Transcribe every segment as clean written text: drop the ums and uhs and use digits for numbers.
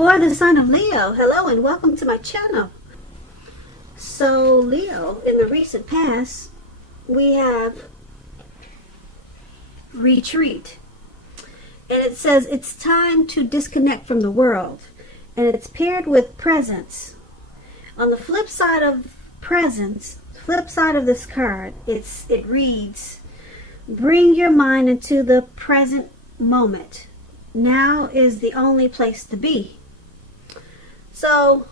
For the sign of Leo, hello and welcome to my channel. So Leo, in the recent past, we have retreat. And it says it's time to disconnect from the world. And it's paired with presence. On the flip side of presence, flip side of this card, it reads, bring your mind into the present moment. Now is the only place to be. So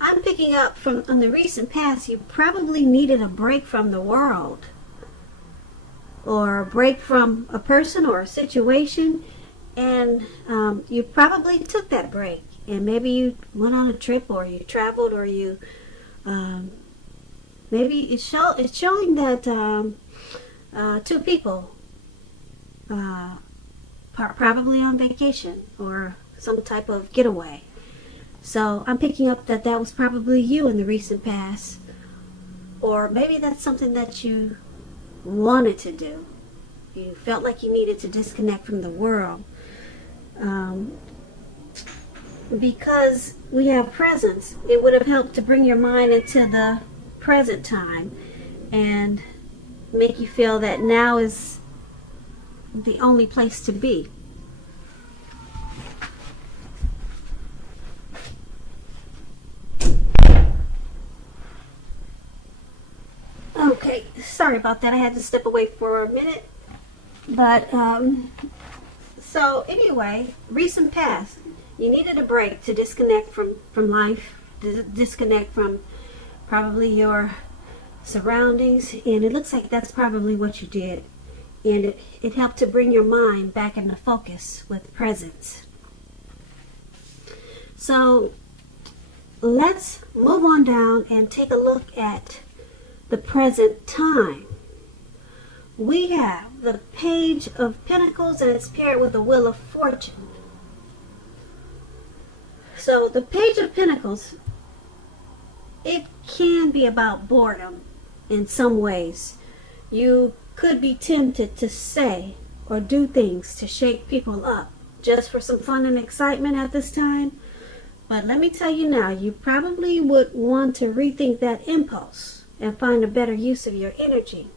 I'm picking up from on the recent past, you probably needed a break from the world, or a break from a person or a situation, and you probably took that break, and maybe you went on a trip, or you traveled, or you maybe it's showing that two people probably on vacation or some type of getaway. So I'm picking up that was probably you in the recent past, or maybe that's something that you wanted to do. You felt like you needed to disconnect from the world, because we have presence. It would have helped to bring your mind into the present time and make you feel that now is the only place to be. Okay, sorry about that. I had to step away for a minute. But, so anyway, recent past, you needed a break to disconnect from life, to disconnect from probably your surroundings, and it looks like that's probably what you did. And it helped to bring your mind back into focus with presence. So let's move on down and take a look at the present time. We have the Page of Pentacles, and it's paired with the Wheel of Fortune. So the Page of Pentacles, it can be about boredom in some ways. You could be tempted to say or do things to shake people up just for some fun and excitement at this time. But let me tell you now, you probably would want to rethink that impulse and find a better use of your energy.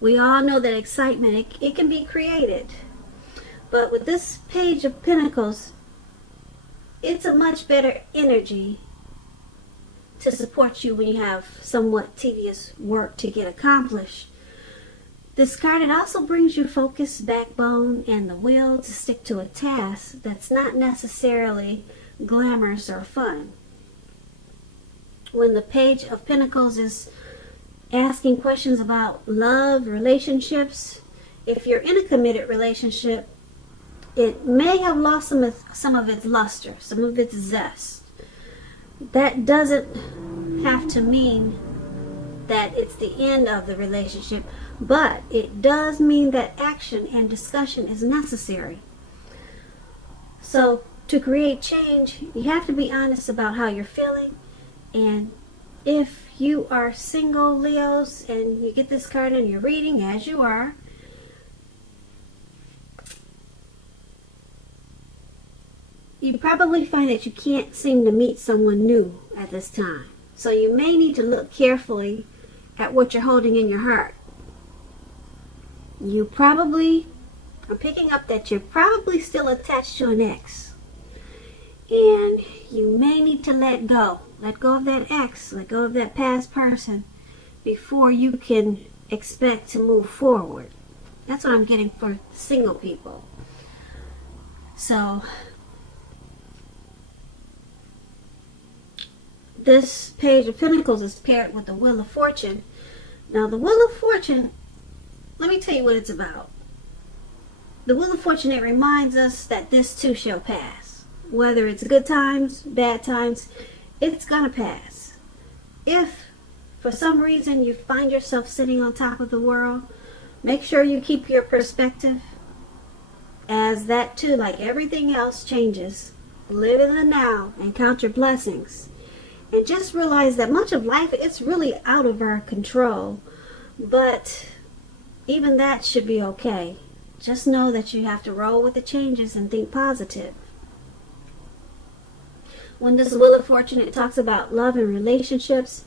We all know that excitement, it can be created. But with this Page of Pentacles, it's a much better energy to support you when you have somewhat tedious work to get accomplished. This card, it also brings you focus, backbone, and the will to stick to a task that's not necessarily glamorous or fun. When the Page of Pentacles is asking questions about love, relationships, if you're in a committed relationship, it may have lost some of its luster, some of its zest. That doesn't have to mean that it's the end of the relationship, but it does mean that action and discussion is necessary. So to create change, you have to be honest about how you're feeling. And if you are single, Leos, and you get this card in your reading, as you are, you probably find that you can't seem to meet someone new at this time. So you may need to look carefully at what you're holding in your heart. You probably, I'm picking up that you're probably still attached to an ex. And you may need to let go. Let go of that ex, let go of that past person before you can expect to move forward. That's what I'm getting for single people. So this Page of Pentacles is paired with the Wheel of Fortune. Now the Wheel of Fortune, let me tell you what it's about. The Wheel of Fortune, it reminds us that this too shall pass. Whether it's good times, bad times, it's gonna pass. If for some reason you find yourself sitting on top of the world, make sure you keep your perspective, as that too, like everything else, changes. Live in the now and count your blessings. And just realize that much of life, it's really out of our control. But even that should be okay. Just know that you have to roll with the changes and think positive. when this Wheel of Fortune, it talks about love and relationships.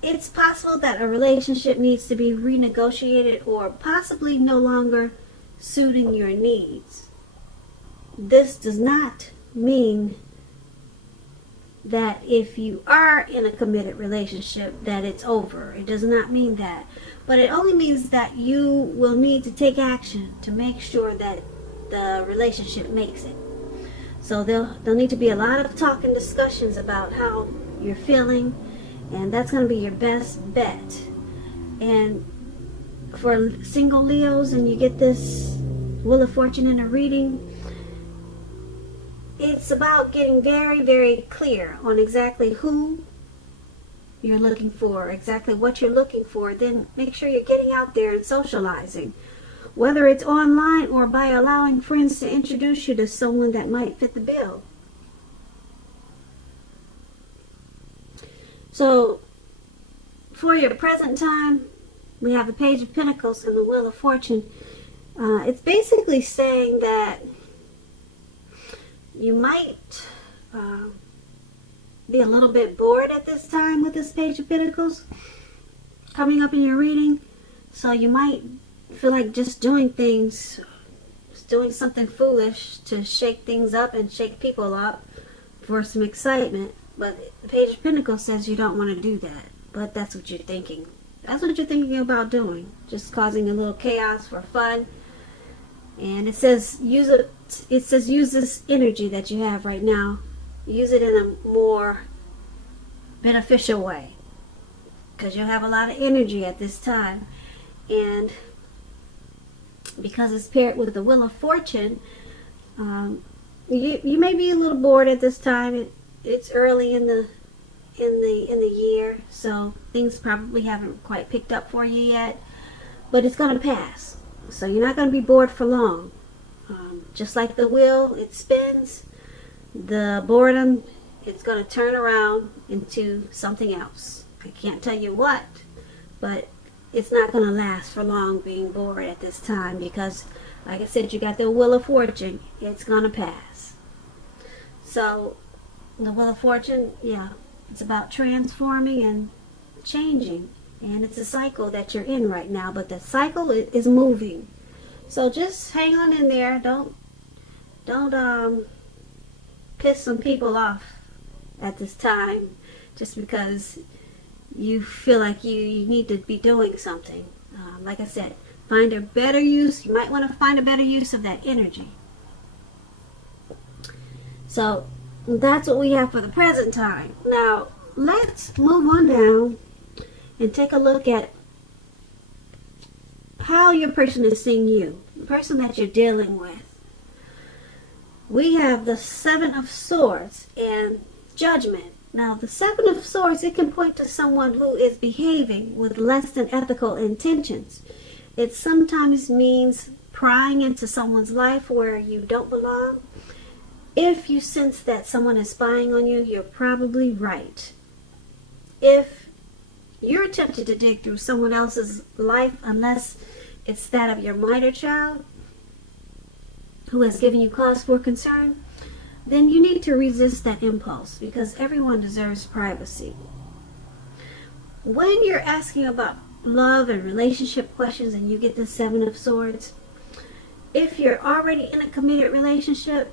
It's possible that a relationship needs to be renegotiated or possibly no longer suiting your needs. This does not mean that if you are in a committed relationship that it's over. It does not mean that. But it only means that you will need to take action to make sure that the relationship makes it. So there'll need to be a lot of talk and discussions about how you're feeling, and that's going to be your best bet. And for single Leos, and you get this Wheel of Fortune in a reading, it's about getting very, very clear on exactly who you're looking for, exactly what you're looking for. Then make sure you're getting out there and socializing, whether it's online or by allowing friends to introduce you to someone that might fit the bill. So, for your present time, we have the Page of Pentacles and the Wheel of Fortune. It's basically saying that you might be a little bit bored at this time with this Page of Pentacles coming up in your reading. So you might feel like just doing something foolish to shake things up and shake people up for some excitement. But the Page of Pentacles says you don't want to do that. But that's what you're thinking. That's what you're thinking about doing. Just causing a little chaos for fun. And it says use this energy that you have right now. Use it in a more beneficial way. Because you'll have a lot of energy at this time. And because it's paired with the Wheel of Fortune, you may be a little bored at this time. It's early in the year, so things probably haven't quite picked up for you yet, but it's going to pass. So you're not going to be bored for long. Just like the wheel, it spins. The boredom, it's going to turn around into something else. I can't tell you what, but it's not going to last for long being bored at this time, because like I said, you got the Wheel of Fortune. It's going to pass. So the Wheel of Fortune, yeah, it's about transforming and changing. And it's a cycle that you're in right now, but the cycle is moving. So just hang on in there. Don't piss some people off at this time just because you feel like you need to be doing something. Like I said, find a better use. You might want to find a better use of that energy. So that's what we have for the present time. Now let's move on down and take a look at how your person is seeing you, the person that you're dealing with. We have the Seven of Swords and Judgment. Now the Seven of Swords, it can point to someone who is behaving with less than ethical intentions. It sometimes means prying into someone's life where you don't belong. If you sense that someone is spying on you, you're probably right. If you're tempted to dig through someone else's life, unless it's that of your minor child who has given you cause for concern, then you need to resist that impulse, because everyone deserves privacy. When you're asking about love and relationship questions and you get the Seven of Swords, if you're already in a committed relationship,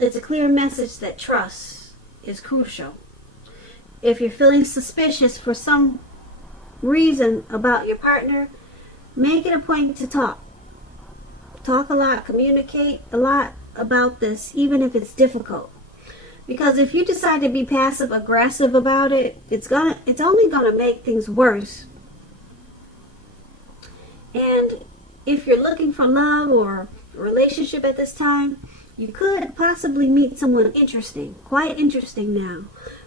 it's a clear message that trust is crucial. If you're feeling suspicious for some reason about your partner, make it a point to talk. Talk a lot, communicate a lot about this, even if it's difficult. Because if you decide to be passive aggressive about it, it's only gonna make things worse. And if you're looking for love or a relationship at this time, you could possibly meet someone interesting, quite interesting now.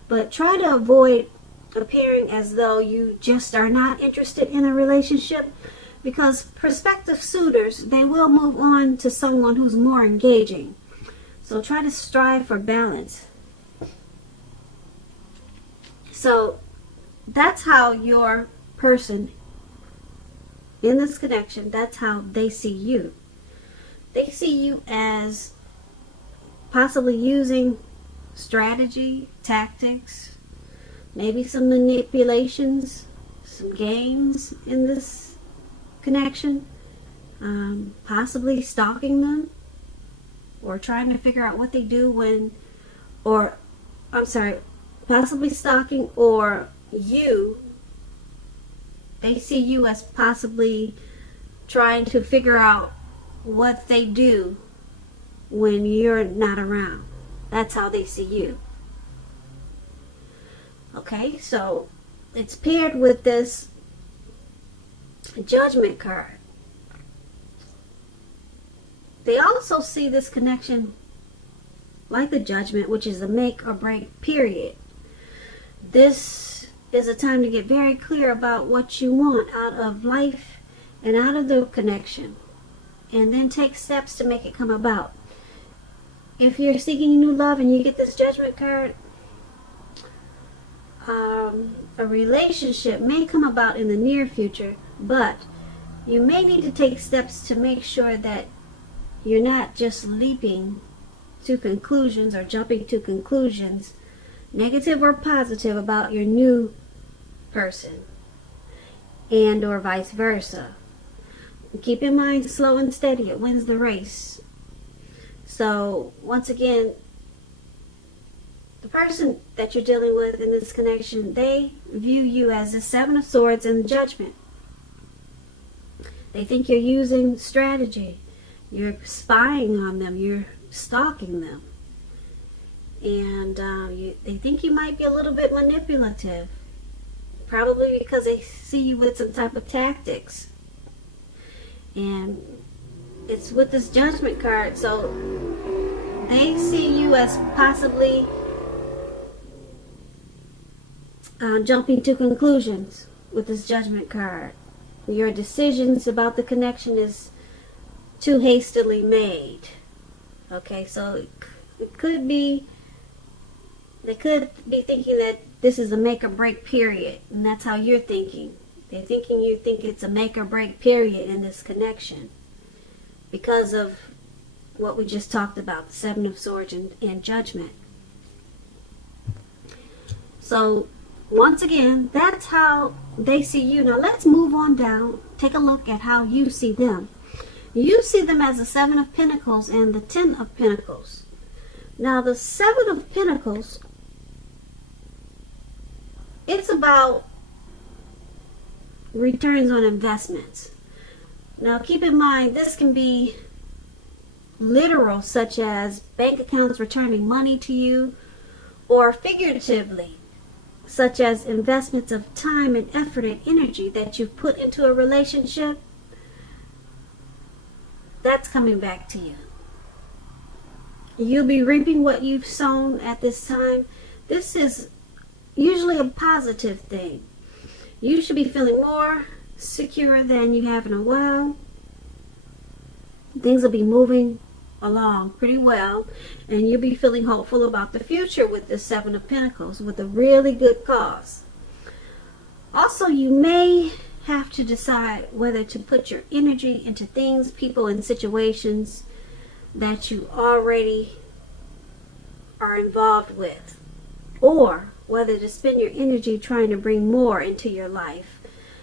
But try to avoid appearing as though you just are not interested in a relationship, because prospective suitors, they will move on to someone who's more engaging. So try to strive for balance. So that's how your person in this connection, that's how they see you. They see you as possibly using strategy, tactics, maybe some manipulations, some games in this connection, possibly stalking them, or trying to figure out what they do when, or I'm sorry, possibly stalking, or they see you as possibly trying to figure out what they do when you're not around. That's how they see you. Okay, so it's paired with this Judgment card. They also see this connection like the Judgment, which is a make or break period. This is a time to get very clear about what you want out of life and out of the connection, and then take steps to make it come about. If you're seeking new love and you get this Judgment card, a relationship may come about in the near future, but you may need to take steps to make sure that you're not just leaping to conclusions or jumping to conclusions, negative or positive, about your new person, and or vice versa. Keep in mind, slow and steady, it wins the race. So once again, the person that you're dealing with in this connection, they view you as the Seven of Swords and the Judgment. They think you're using strategy. You're spying on them. You're stalking them. And they think you might be a little bit manipulative. Probably because they see you with some type of tactics. And it's with this Judgment card. So they see you as possibly jumping to conclusions with this Judgment card. Your decisions about the connection is too hastily made. Okay, so it could be, they could be thinking that this is a make or break period, and that's how you're thinking. They're thinking you think it's a make or break period in this connection because of what we just talked about, the Seven of Swords and Judgment. So once again, that's how they see you. Now let's move on down. Take a look at how you see them. You see them as the Seven of Pentacles and the Ten of Pentacles. Now the Seven of Pentacles, it's about returns on investments. Now keep in mind, this can be literal, such as bank accounts returning money to you, or figuratively, such as investments of time and effort and energy that you've put into a relationship. That's coming back to you. You'll be reaping what you've sown at this time. This is usually a positive thing. You should be feeling more secure than you have in a while. Things will be moving along pretty well, and you'll be feeling hopeful about the future with the Seven of Pentacles, with a really good cause. Also, you may have to decide whether to put your energy into things, people, and situations that you already are involved with, or whether to spend your energy trying to bring more into your life.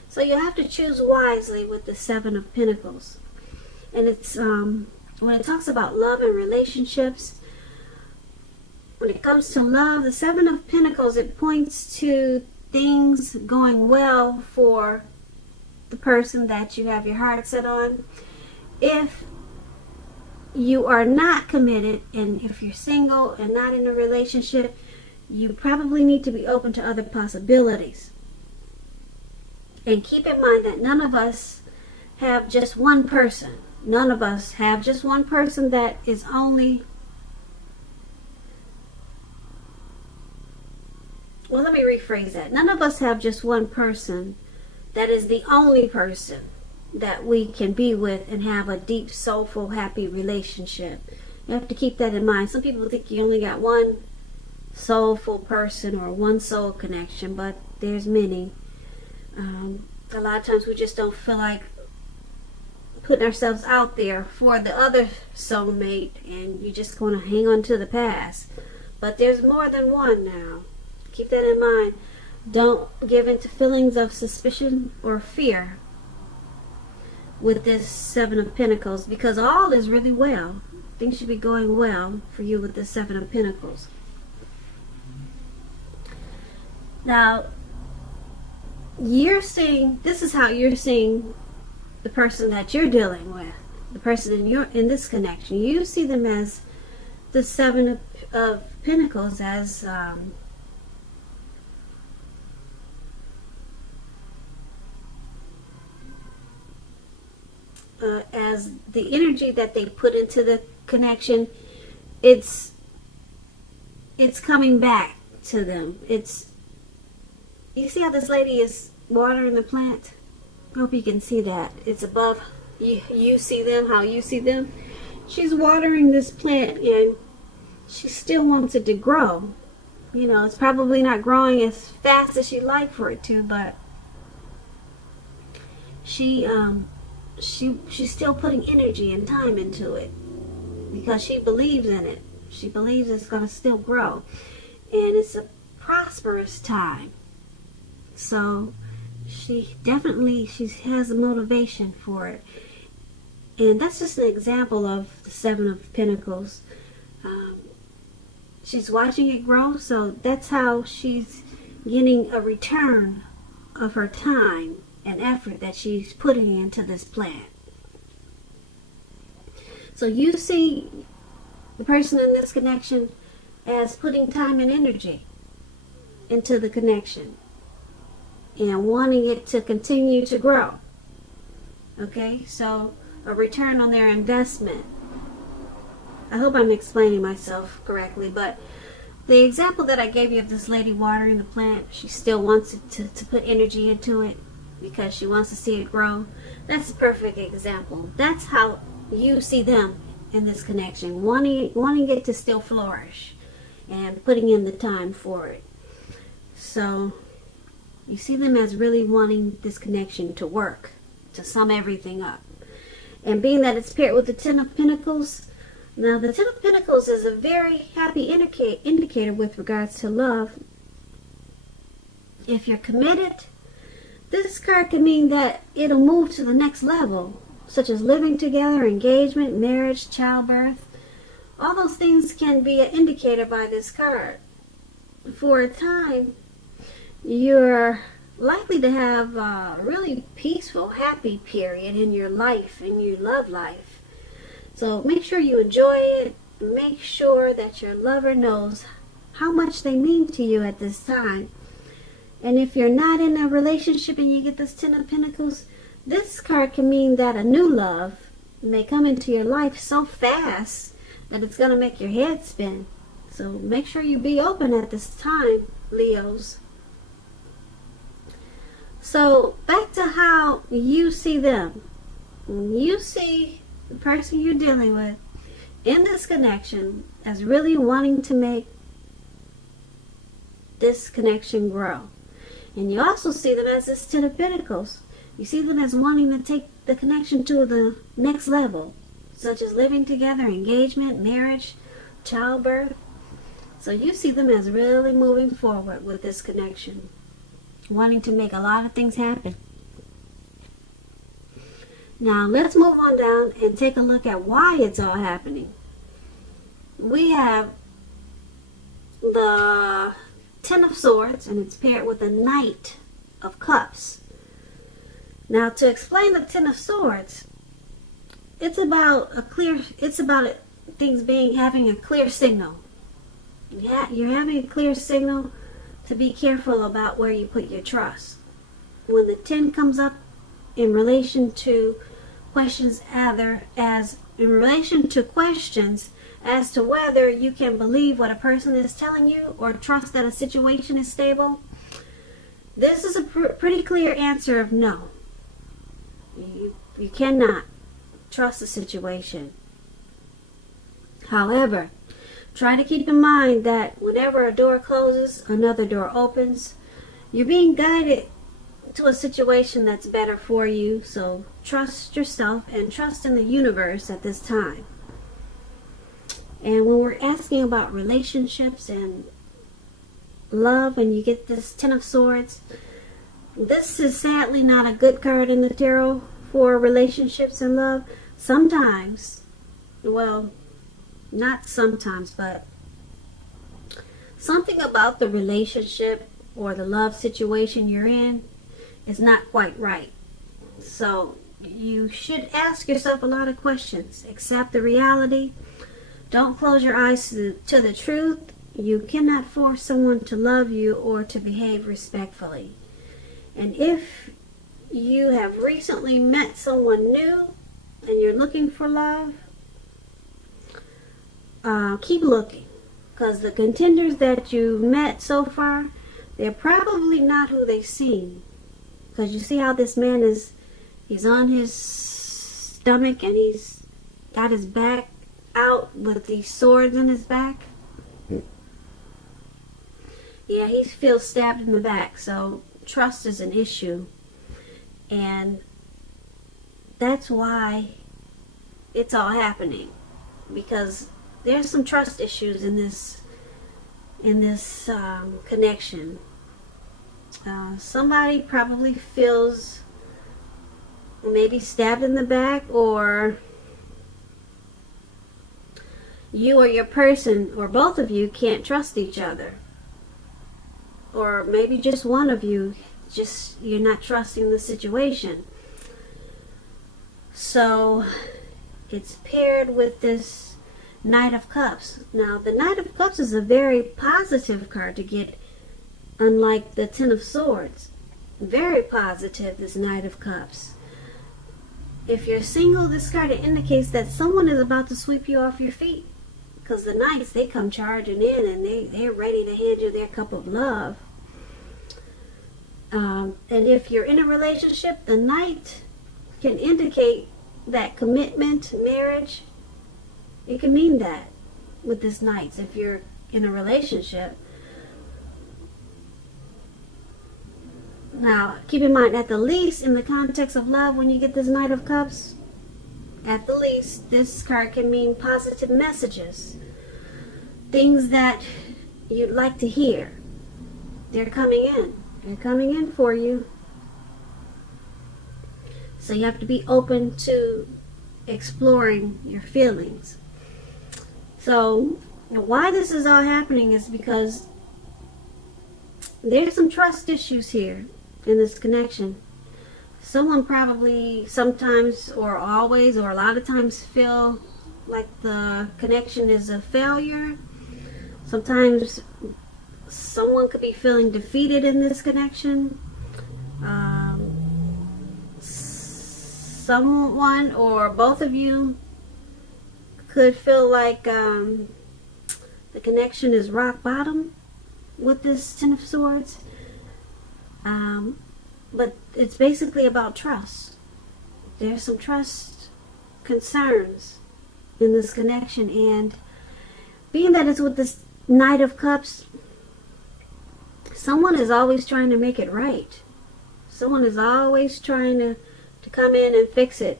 So you have to choose wisely with the Seven of Pentacles. And it's when it talks about love and relationships, when it comes to love, the Seven of Pentacles, it points to things going well for the person that you have your heart set on. If you are not committed, and if you're single and not in a relationship, you probably need to be open to other possibilities. And keep in mind that none of us have just one person. None of us have just one person that is only... Well, let me rephrase that. None of us have just one person that is the only person that we can be with and have a deep, soulful, happy relationship. You have to keep that in mind. Some people think you only got one soulful person or one soul connection, but there's many. A lot of times we just don't feel like putting ourselves out there for the other soulmate, and you're just going to hang on to the past. But there's more than one now. Keep that in mind. Don't give in to feelings of suspicion or fear with this Seven of Pentacles, because all is really well. Things should be going well for you with the Seven of Pentacles. Now, this is how you're seeing the person that you're dealing with, the person in this connection. You see them as the Seven of Pentacles, as the energy that they put into the connection. It's coming back to them. You see how this lady is watering the plant? I hope you can see that. It's above you see them, how you see them. She's watering this plant, and she still wants it to grow. You know, it's probably not growing as fast as she'd like for it to, but she's still putting energy and time into it because she believes in it. She believes it's going to still grow, and it's a prosperous time. So she has a motivation for it, and that's just an example of the Seven of Pentacles. She's watching it grow, so that's how she's getting a return of her time and effort that she's putting into this plant. So you see the person in this connection as putting time and energy into the connection and wanting it to continue to grow. Okay, so a return on their investment. I hope I'm explaining myself correctly, but the example that I gave you of this lady watering the plant, she still wants it to put energy into it because she wants to see it grow. That's a perfect example. That's how you see them in this connection, wanting it to still flourish and putting in the time for it. So you see them as really wanting this connection to work, to sum everything up. And being that it's paired with the Ten of Pentacles, now the Ten of Pentacles is a very happy indicator with regards to love. If you're committed, this card can mean that it'll move to the next level, such as living together, engagement, marriage, childbirth. All those things can be an indicator by this card. For a time, you're likely to have a really peaceful, happy period in your life, in your love life. So make sure you enjoy it. Make sure that your lover knows how much they mean to you at this time. And if you're not in a relationship and you get this Ten of Pentacles, this card can mean that a new love may come into your life so fast that it's going to make your head spin. So make sure you be open at this time, Leos. So back to how you see them. When you see the person you're dealing with in this connection as really wanting to make this connection grow. And you also see them as this Ten of Pentacles. You see them as wanting to take the connection to the next level, such as living together, engagement, marriage, childbirth. So you see them as really moving forward with this connection, wanting to make a lot of things happen. Now let's move on down and take a look at why it's all happening. We have the Ten of Swords, and it's paired with the Knight of Cups. Now, to explain the Ten of Swords, it's about things having a clear signal. You're having a clear signal to be careful about where you put your trust. When the 10 comes up in relation to questions, as to whether you can believe what a person is telling you or trust that a situation is stable, this is a pretty clear answer of no. You cannot trust the situation. However, try to keep in mind that whenever a door closes, another door opens. You're being guided to a situation that's better for you. So trust yourself and trust in the universe at this time. And when we're asking about relationships and love, and you get this Ten of Swords, this is sadly not a good card in the tarot for relationships and love. Sometimes, well, not sometimes, but something about the relationship or the love situation you're in is not quite right. So you should ask yourself a lot of questions. Accept the reality. Don't close your eyes to the truth. You cannot force someone to love you or to behave respectfully. And if you have recently met someone new and you're looking for love, keep looking. Because the contenders that you've met so far, they're probably not who they seem. Because you see how this man he's on his stomach and he's got his back out with these swords in his back. Yeah, he feels stabbed in the back. So trust is an issue. And that's why it's all happening. Because there's some trust issues in this connection. Somebody probably feels maybe stabbed in the back, or you or your person or both of you can't trust each other, or maybe just one of you, just you're not trusting the situation. So it's paired with this Knight of Cups. Now the Knight of Cups is a very positive card to get, unlike the Ten of Swords. Very positive, this Knight of Cups. If you're single, this card indicates that someone is about to sweep you off your feet. Because the Knights, they come charging in and they're ready to hand you their cup of love. And if you're in a relationship, the Knight can indicate that commitment, marriage. It can mean that with this Knights if you're in a relationship. Now, keep in mind, at the least, in the context of love, when you get this Knight of Cups, at the least, this card can mean positive messages. Things that you'd like to hear. They're coming in. They're coming in for you. So you have to be open to exploring your feelings. So, why this is all happening is because there's some trust issues here in this connection. Someone probably sometimes or always or a lot of times feel like the connection is a failure. Sometimes someone could be feeling defeated in this connection. Someone or both of you could feel like the connection is rock bottom with this Ten of Swords. But it's basically about trust. There's some trust concerns in this connection, and being that it's with this Knight of Cups, someone is always trying to make it right. Someone is always trying to come in and fix it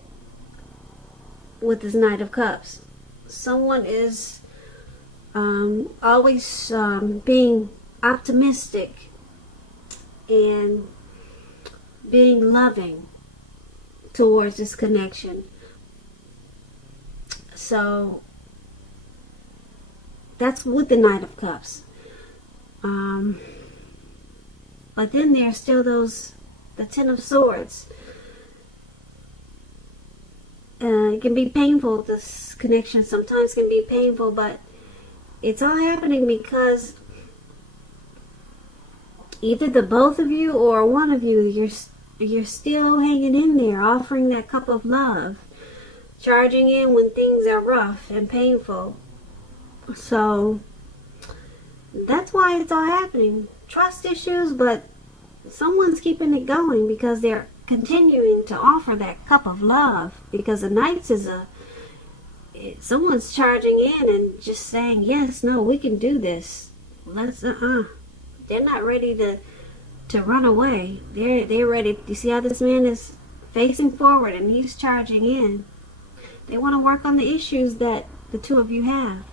with this Knight of Cups. Someone is always being optimistic and being loving towards this connection. So that's with the Knight of Cups. But then there's still the Ten of Swords. It can be painful, this connection sometimes can be painful, but it's all happening because either the both of you or one of you, you're still hanging in there, offering that cup of love, charging in when things are rough and painful. So that's why it's all happening. Trust issues, but someone's keeping it going because they're continuing to offer that cup of love, because the Knights is someone's charging in and just saying, yes, no, we can do this. They're not ready to to run away. They're ready. You see how this man is facing forward and he's charging in. They want to work on the issues that the two of you have.